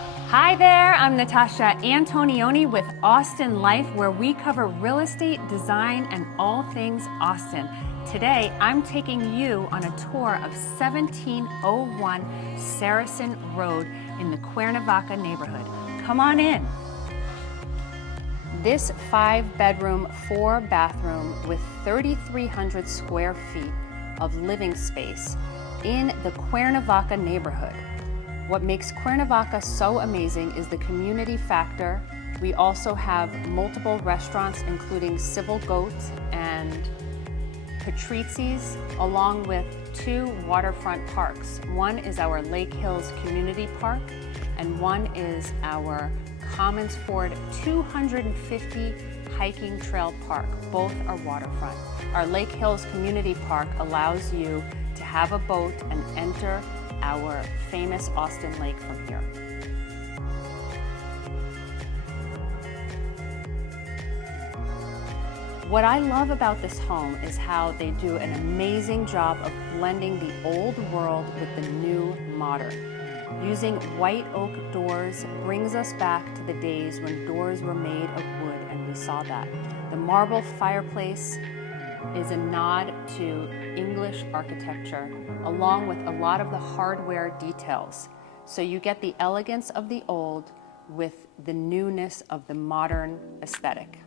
Hi there, I'm Natasha Antonioni with Austin Life, where we cover real estate, design, and all things Austin. Today, I'm taking you on a tour of 1701 Saracen Road in the Cuernavaca neighborhood. Come on in. This 5-bedroom, 4-bathroom with 3,300 square feet of living space in the Cuernavaca neighborhood. What makes Cuernavaca so amazing is the community factor. We also have multiple restaurants, including Civil Goat and Picturesque, along with 2 waterfront parks. One is our Lake Hills Community Park, and one is our Commons Ford 250 hiking trail park. Both are waterfront. Our Lake Hills Community Park allows you to have a boat and enter our famous Austin Lake from here. What I love about this home is how they do an amazing job of blending the old world with the new modern. Using white oak doors brings us back to the days when doors were made of wood, and we saw that. The marble fireplace is a nod to English architecture, along with a lot of the hardware details. So you get the elegance of the old with the newness of the modern aesthetic.